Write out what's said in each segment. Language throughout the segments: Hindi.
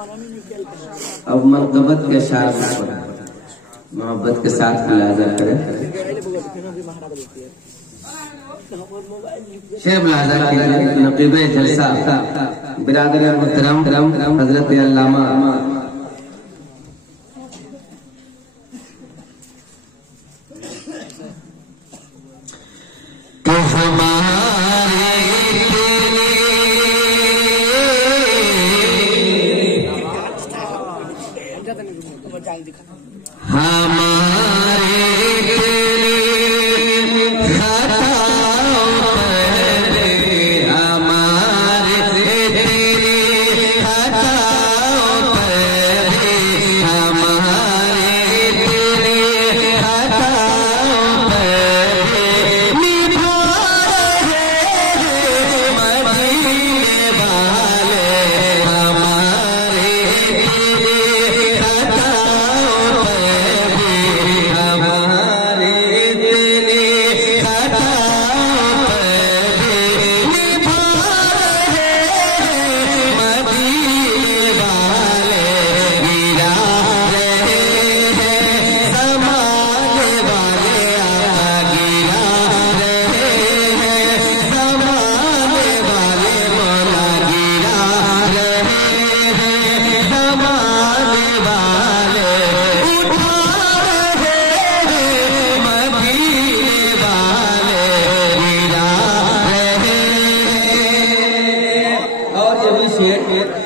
अब मनकबत के साथ मोहब्बत के साथ मुलाजा करें। शेर मुलाजा कीजिए नकीबे जलसा बिरादर मुहतरम हजरत अल्लामा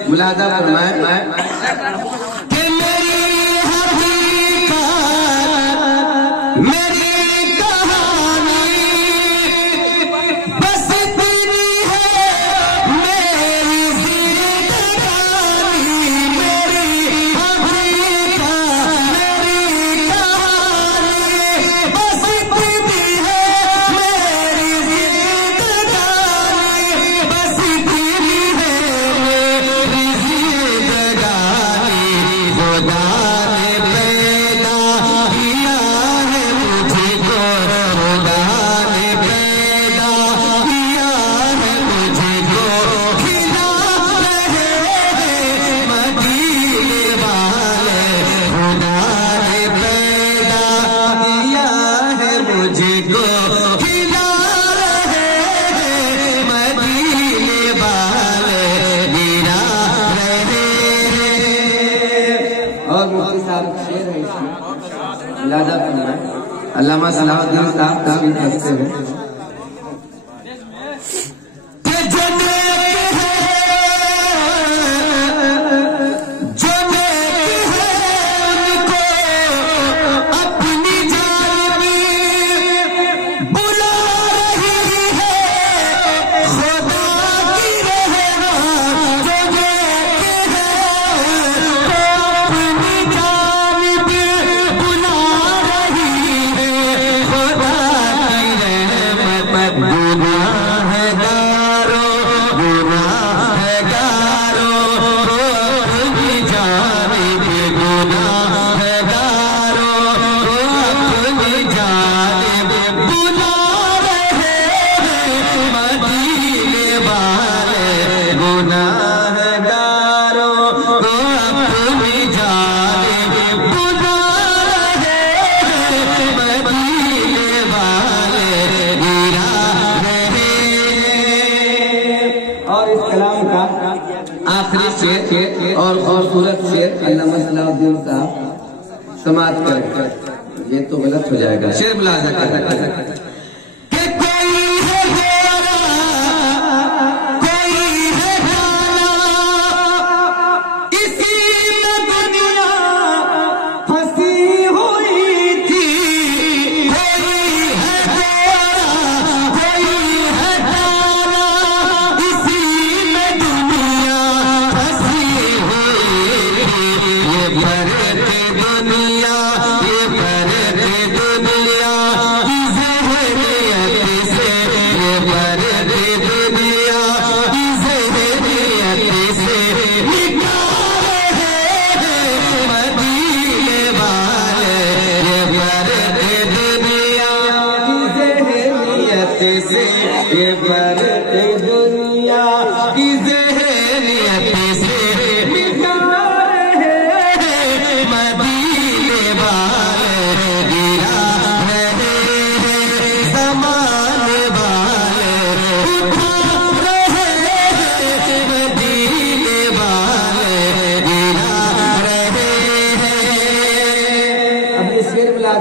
मुलादा फरमाए कि मेरी हकीकत मेरी कहानी बस इतनी है मेरी जिंदगानी। मेरी हकीकत मेरी कहानी बस इतनी है मेरी जिंदगानी। बस इतनी है अल्लामा सलाहुद्दीन साहब तशरीफ रखते हैं। आखिरी शेर और खूबसूरत शेर अल्लामा सलाहुद्दीन साहब समाप्त करें। ये तो गलत हो जाएगा। शेर मुलाजा करें। दुनिया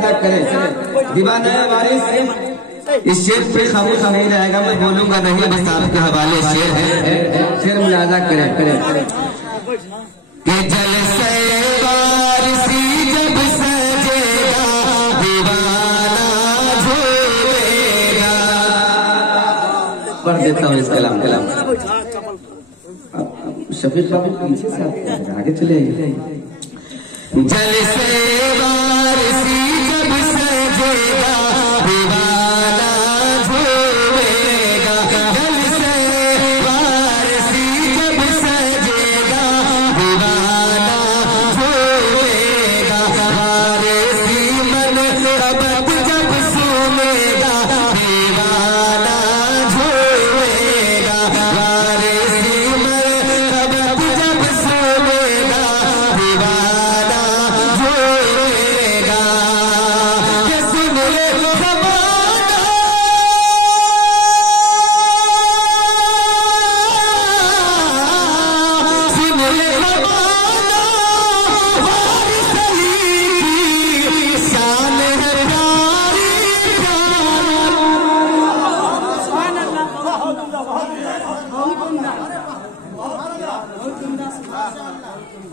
मुलाजा करें। दीवाना वारिस इस शेर पे खामोश नहीं रहेगा, मैं बोलूंगा नहीं, बस आपके हवाले शेर है, शेर मुलाजा करें। कि जलसे वारिसी जब सजेगा दीवाना झूलेगा। पढ़ देता हूँ इस कलाम। शफीक बाबू पीछे से आगे चले। जलसे वारिसी जब सजेगा दीवाना झूलेगा। जलसे वारिसी जब सजेगा दीवाना झूलेगा। वारिसी मन अबद जब सुनेगा दीवाना झूलेगा। वारिसी मन अबद जब सुनेगा दीवाना झूलेगा। ये सुन ले ज़माना, सुन ले ज़माना, वारिस अली की शान है प्यारी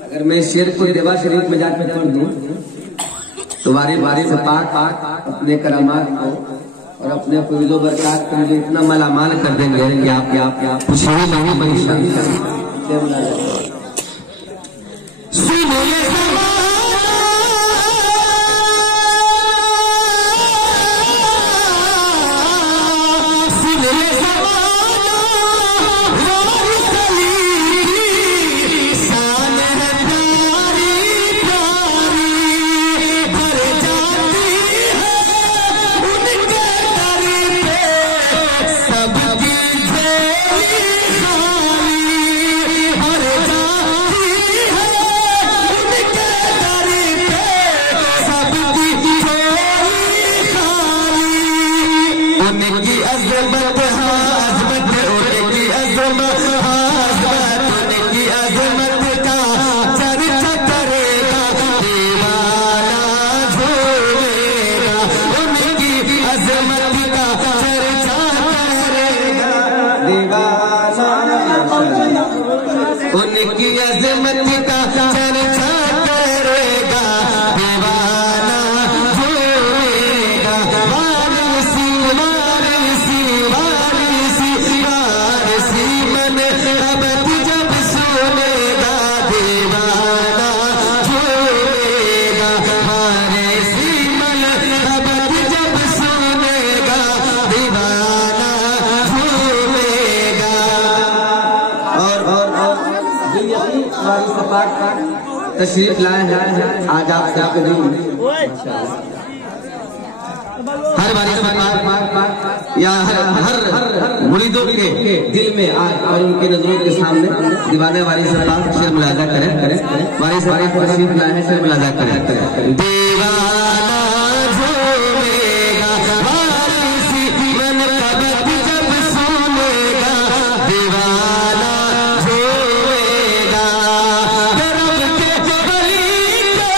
अगर मैं शेर को देवा शरीफ में जाकर पढ़ दूं तो बारी बारी से पाक अपने करामात को और अपने फज़ीलो बरकत को मुझे इतना मालामाल कर देंगे कि आप कुछ नहीं बनी। सुन ले ज़माना, सुन ले ज़माना, वारिस अली की शान है प्यारी प्यारी। भर जाती है उनके दर पे सबकी झोली खाली। भर जाती है उनके दर पे सबकी झोली खाली। उनकी अज़मत हाज़मत, उनकी अज़मत हाज़मत, उनकी अज़मत का चर्चा करेगा दीवाना झूलेगा। उनकी अज़मत का चर्चा करेगा दीवाना, उनकी अज़मत का चर्चा करेगा दीवाना झूलेगा। वारिसी वारिसी वारिसी वारिसी मन अबद जब सुनेगा दीवाना झूलेगा। वारिसी मन अबद जब सुनेगा दीवाना झूलेगा। और वारिस पाक तशरीफ लाए हैं आज आप सबके दिन। हर बारी या हर मुरीदों के दिल में आज और उनके नजरों के सामने दीवाने वारिस पाक शेर मुलाजा करें। वारिस तशरीफ लाए हैं, शेर मुलाजा करें। दीवाना झूलेगा वारिसी मन अबद जब सुनेगा दीवाना झूलेगा। रब के वली के,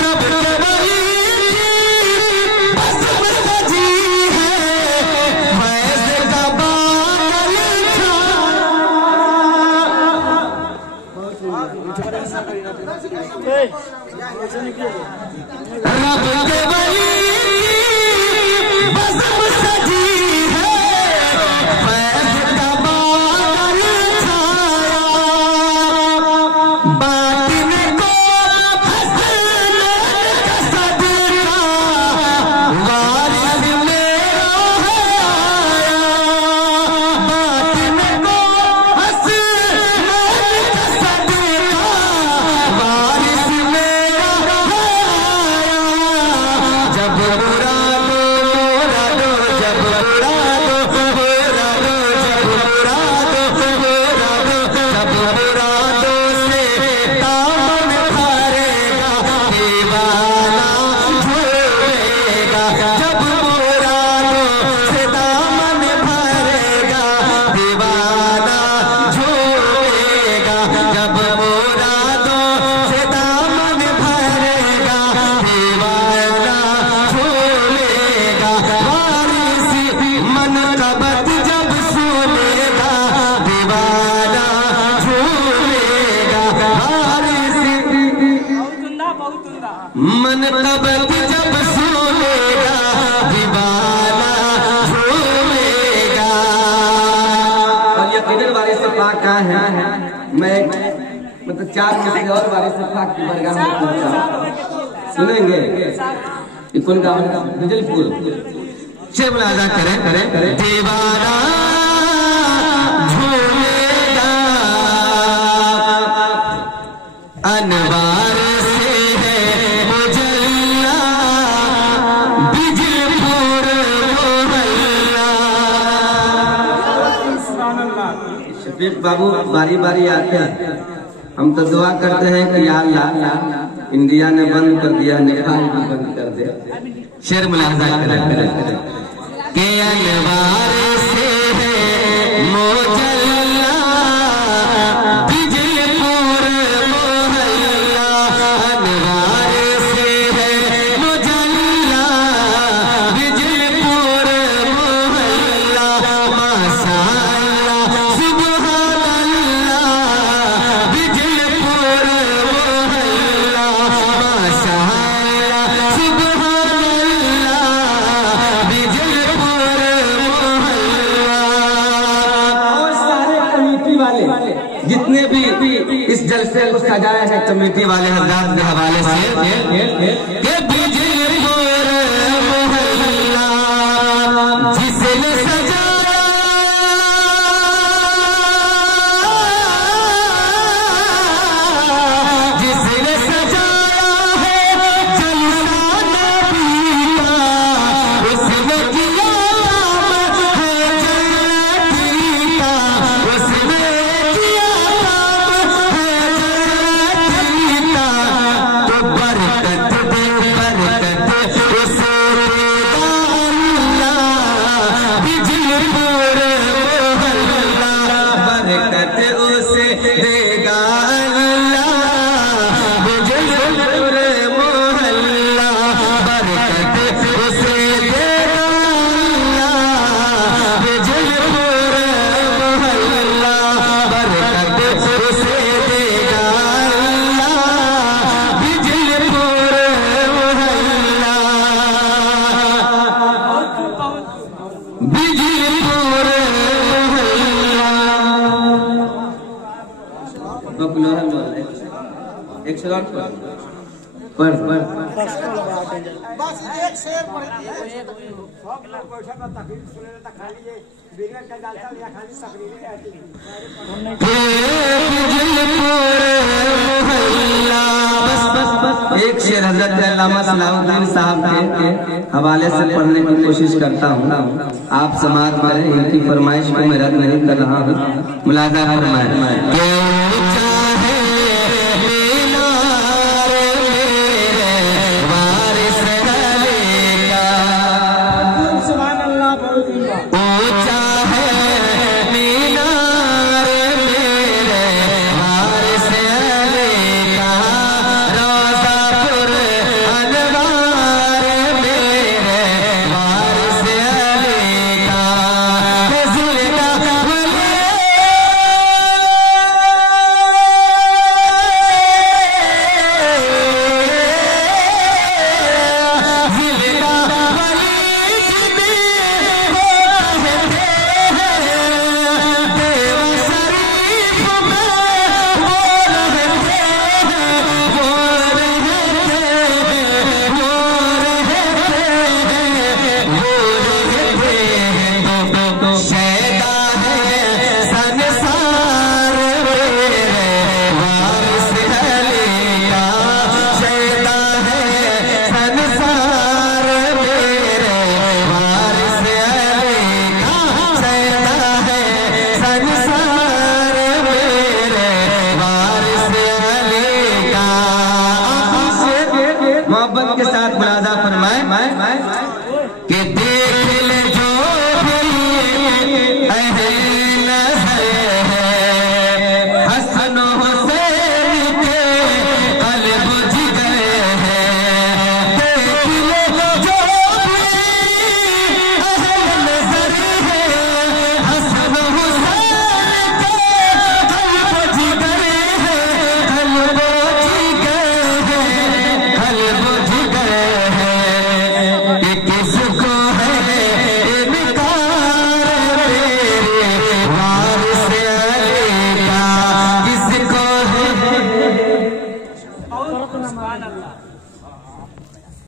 रब के वली की बज़्म सजी है, फैज़ का बादल छा। पाक हैं, मैं मतलब 4 मिनट और वारिस पाक की बरगाह में पहुंचा। सुनेंगे कौन गाँव बिजलपुर से मुलाजा करें दीवाना झूलेगा अनवार से है मुजल्ला बिजलपुर मोहल्ला। शफीक बाबू बारी बारी आते हैं, हम तो दुआ करते हैं कि या अल्लाह इंडिया ने बंद कर दिया, नेपाल भी बंद कर दे। शेर मुलाजा करें के अनवार से है मोजल्ला बिजलपुर मोहल्ला अनवार से है मोजल्ला बिजलपुर मोहल्ला माशाअल्लाह सुभानअल्लाह बिजलपुर मोहल्ला माशाअल्लाह सुभानअल्लाह बिजलपुर मोहल्ला। और सारे कमेटी वाले जितने भी इस जलसे को सजाया है कमेटी वाले हजरात के हवाले से ये बिजलपुर मोहल्ला जिसने सजाया जिसने सजाया है जलसा नबी का उसने किया काम है जन्नती का उसने किया काम है जन्नती का तो बरकत दे बरकत उसे देगा अल्लाह बिजलपुर मोहल्ला बरकत उसे देगा अल्लाह बिजलपुर मोहल्ला बरकत उसे देगा अल्लाह बिजलपुर मोहल्ला बरकत उसे देगा अल्लाह बिजलपुर मोहल्ला बिजलपुर मोहल्ला। एक शराब पर बस एक शेर पर सब लोग बैठा का तकरीर सुने ता खाली ये बिगड़ का डालता या खाली तकरीरें आती हैं। एक शेर हजरत अल्लामा सलाउद्दीन साहब के हवाले से पढ़ने की कोशिश करता हूँ, आप समाज करें, इनकी फरमाइश को मैं रद्द नहीं कर रहा हूँ। मुलाजा फरमाएं ऊंचा